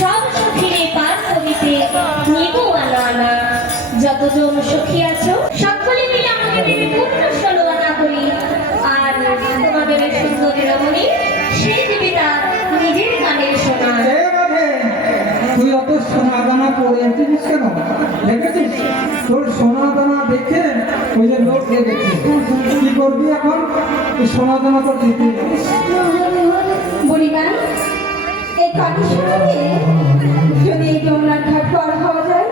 সব সখীরে পার করিতে নিবয়া পার যতজন সখী আছো সকলে মিলে আমাকে দেবে পূর্ণ ষোলআনা করি আর তোমাদের এই সুন্দরী রমণী সে দেবে তার নিজের গানের সোনা। তুই অত সোনা দানা পরে আছিস কেন? দেখেছিস তোর সোনা দানা দেখে ওই যে লোক লেগেছে। কি করবি এখন? সোনা দানা তো দিতে বুড়িমা এই কানের সোনা দিয়ে যদি এই যমুনার ঘাট পার হওয়া যায়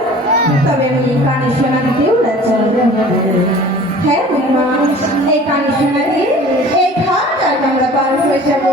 তবে আমি এই কানের সোনা দিতেও রাজি। হ্যাঁ বুড়িমা এই কানের সোনা দিয়ে এই ঘাট আর আমরা পার হয়ে যাবো।